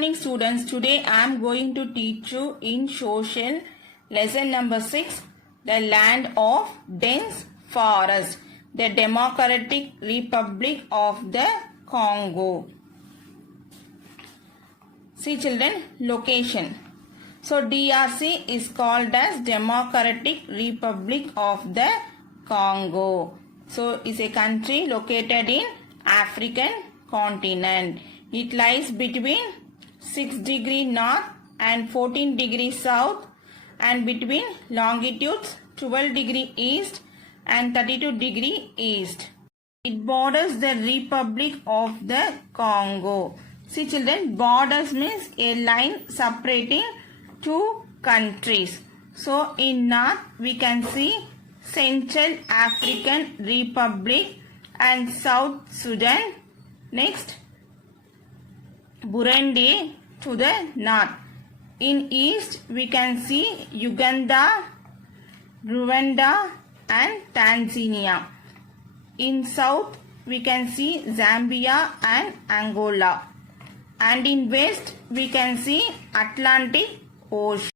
morning students. Today I am going to teach you in social lesson number 6 the land of dense forest, the Democratic Republic of the Congo. See children, location. So DRC is called as Democratic Republic of the Congo. So it's a country located in African continent. It lies between 6 degree north and 14 degree south and between longitudes 12 degree east and 32 degree east. It borders the Republic of the Congo. See children, borders means a line separating two countries. So in north we can see Central African Republic and South Sudan. Next Burundi to the north. In east we can see Uganda, Rwanda and Tanzania. In south we can see Zambia and Angola. And in west we can see Atlantic Ocean.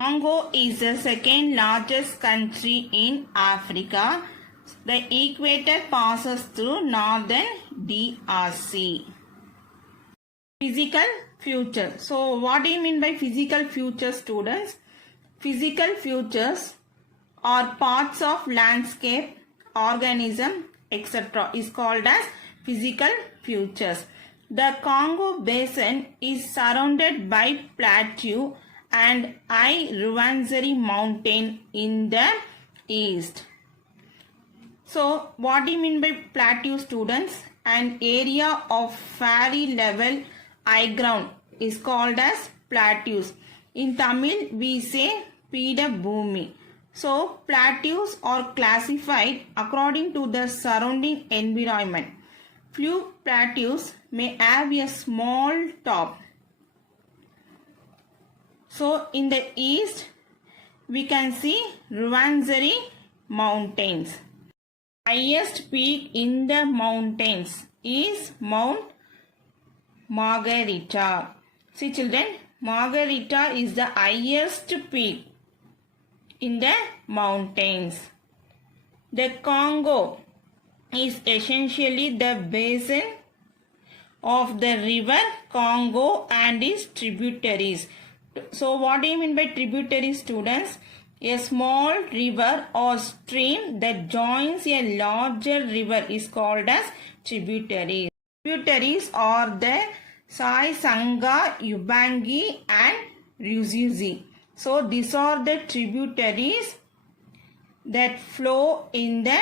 Congo is the second largest country in Africa. The equator passes through northern DRC. Physical feature. So what do you mean by physical features, students? Physical features are parts of landscape, organism, etc. is called as physical features. The Congo basin is surrounded by plateau and high Rwenzori mountain in the east. So what do you mean by plateau, students? An area of fairly level high ground is called as plateaus. In Tamil we say Pida Bhumi. So plateaus are classified according to the surrounding environment. Few plateaus may have a small top. So in the east we can see Rwenzori mountains. Highest peak in the mountains is Mount Margarita. See children, Margarita is the highest peak in the mountains. The Congo is essentially the basin of the river Congo and its tributaries. So what do you mean by tributaries, students? A small river or stream that joins a larger river is called as tributaries. Tributaries are the Sai, Sanga, Ubangi and Ruzizi. So these are the tributaries that flow in the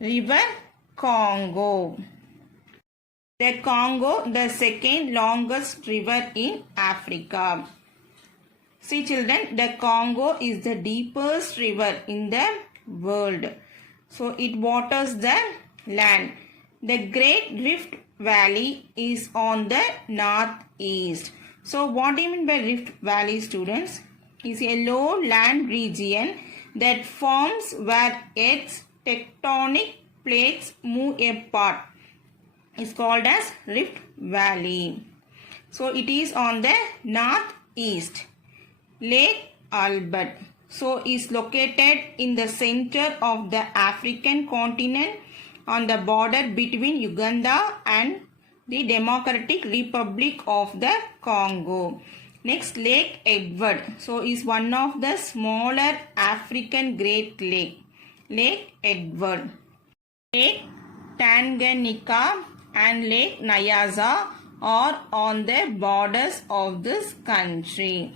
river Congo. The Congo, the second longest river in Africa. See children, the Congo is the deepest river in the world. So it waters the land. The Great Rift Valley is on the northeast. So what do you mean by Rift Valley, students? It's a low land region that forms where Earth's tectonic plates move apart. It's called as Rift Valley. So it is on the northeast. Lake Albert. So is located in the center of the African continent on the border between Uganda and the Democratic Republic of the Congo. Next, Lake Edward. So is one of the smaller African Great Lake. Lake Edward. Lake Tanganyika and Lake Nyasa are on the borders of this country.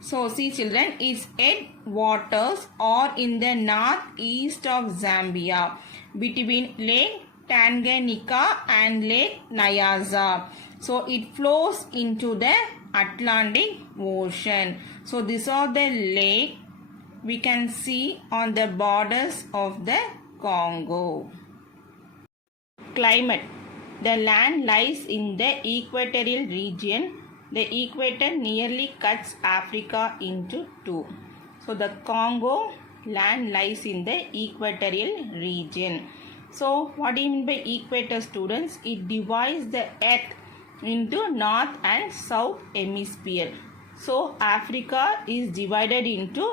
So see children, its headwaters are in the northeast of Zambia between Lake Tanganyika and Lake Nyasa. So it flows into the Atlantic Ocean. So these are the lake we can see on the borders of the Congo. Climate. The land lies in the equatorial region. The equator nearly cuts Africa into two. So the Congo land lies in the equatorial region. So what do you mean by equator, students? It divides the earth into north and south hemisphere. So Africa is divided into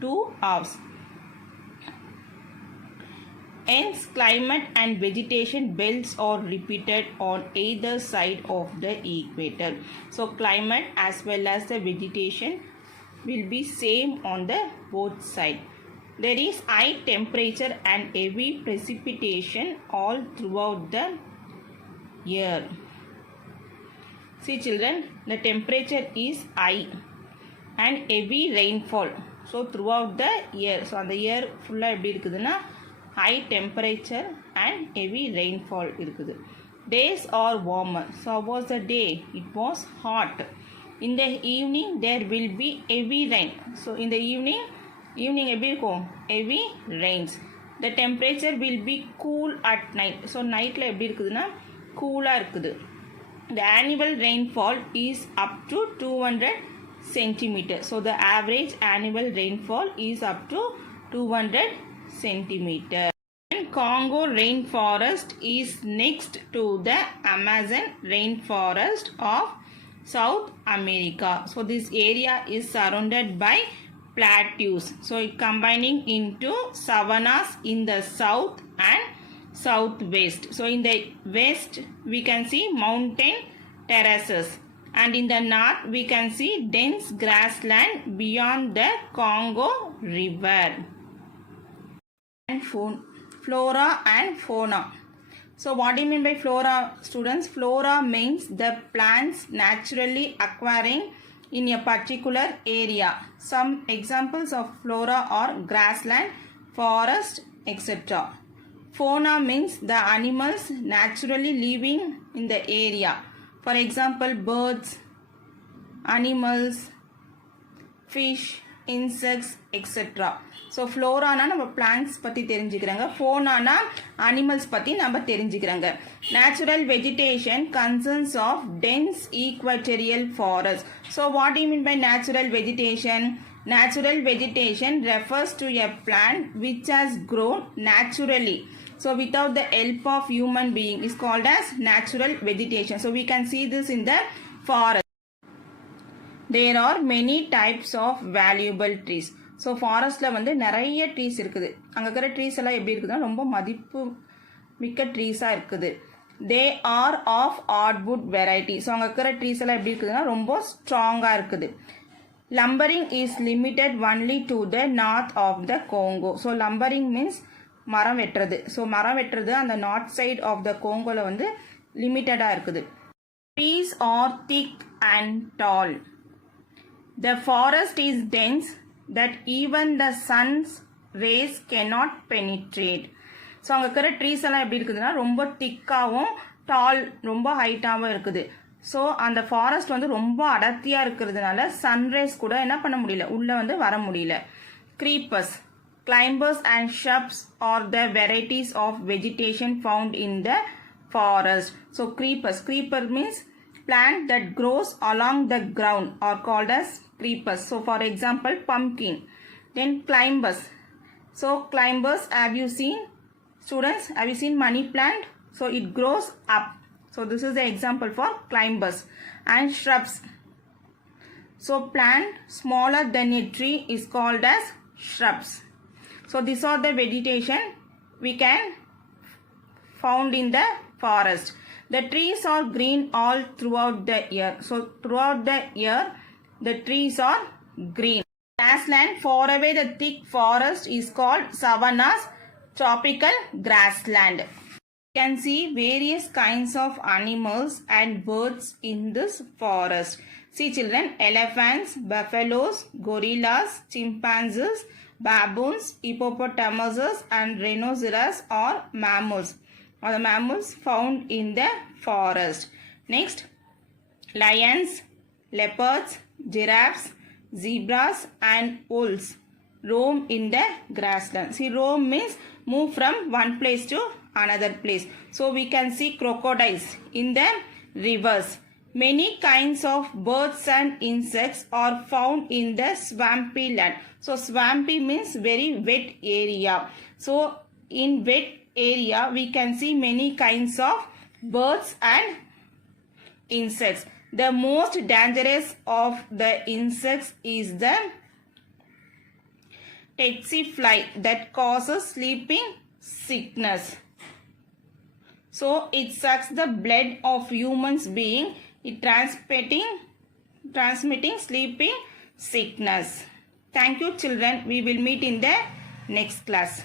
two halves. Hence, climate and vegetation belts are repeated on either side of the equator. So climate as well as the vegetation will be same on the both side. There is high temperature and heavy precipitation all throughout the year. See children, the temperature is high and heavy rainfall. So throughout the year. So அந்த year ஃபுல்லாக எப்படி இருக்குதுன்னா high temperature and heavy rainfall இருக்குது. Days are warmer. So how was the day? It was hot. In the evening there will be heavy rain. So in the evening எப்படி இருக்கும்? Heavy rains. The temperature will be cool at night. So nightல எப்படி இருக்குதுன்னா கூலாக இருக்குது. The annual rainfall is up to 200 centimeters. So the average annual rainfall is up to 200 centimeters. And Congo rainforest is next to the Amazon rainforest of South America. So this area is surrounded by plateaus. So it combining into savannas in the south and southwest. So in the west we can see mountain terraces, and in the north we can see dense grassland beyond the Congo river. And flora and fauna. So what do you mean by flora, students? Flora means the plants naturally occurring in a particular area. Some examples of flora are grassland, forest, etc. Fauna means the animals naturally living in the area. For example, birds, animals, fish, insects, etc. So flora na நம்ம plants பத்தி தெரிஞ்சுக்கிறாங்க, fauna na animals பத்தி நம்ம தெரிஞ்சுக்கிறாங்க. Natural vegetation consists of dense equatorial forest. So what do you mean by natural vegetation? Natural vegetation refers to a plant which has grown naturally. So without the help of human being is called as natural vegetation. So we can see this in the forest. There are many types of valuable trees. So ஃபாரஸ்ட்டில் வந்து நிறைய trees இருக்குது. அங்கே இருக்கிற trees எல்லாம் எப்படி இருக்குதுன்னா ரொம்ப மதிப்பு மிக்க ட்ரீஸாக இருக்குது. They are of hardwood variety. So அங்கே இருக்கிற ட்ரீஸ் எல்லாம் எப்படி இருக்குதுன்னா ரொம்ப ஸ்ட்ராங்காக இருக்குது. Lumbering is limited only to the north of the Congo. So lumbering means மரம் வெட்டுறது. ஸோ மரம் வெட்டுறது அந்த நார்த் சைட் ஆஃப் த கோங்கோவில் வந்து லிமிட்டடாக இருக்குது. Trees are thick and tall. The forest is dense that even the sun's rays cannot penetrate. So அங்கே இருக்கிற ட்ரீஸ் எல்லாம் எப்படி இருக்குதுன்னா ரொம்ப திக்காகவும் டால் ரொம்ப ஹைட்டாகவும் இருக்குது. ஸோ அந்த ஃபாரஸ்ட் வந்து ரொம்ப அடர்த்தியாக இருக்கிறதுனால சன்ரைஸ் கூட என்ன பண்ண முடியல, உள்ளே வந்து வர முடியல. creepers, climbers and shrubs are the varieties of vegetation found in the forest. So creepers, creeper means plant that grows along the ground are called as creepers. So for example pumpkin. Then climbers. So climbers, have you seen, students, have you seen money plant? So it grows up. So this is the example for climbers. And shrubs. So plant smaller than a tree is called as shrubs. So these are the vegetation we can found in the forest. The trees are green all throughout the year. So throughout the year the trees are green. Grassland, far away the thick forest is called savannas, tropical grassland. You can see various kinds of animals and birds in this forest. See children, elephants, buffaloes, gorillas, chimpanzees, baboons, hippopotamuses and rhinoceros are mammals. Are the mammals found in the forest. Next, lions, leopards, giraffes, zebras and wolves roam in the grassland. See, roam means move from one place to another place. So we can see crocodiles in the rivers. Many kinds of birds and insects are found in the swampy land. So swampy means very wet area. So in wet area we can see many kinds of birds and insects. The most dangerous of the insects is the tsetse fly that causes sleeping sickness. So it sucks the blood of humans being it transmitting sleeping sickness. Thank you children. We will meet in the next class.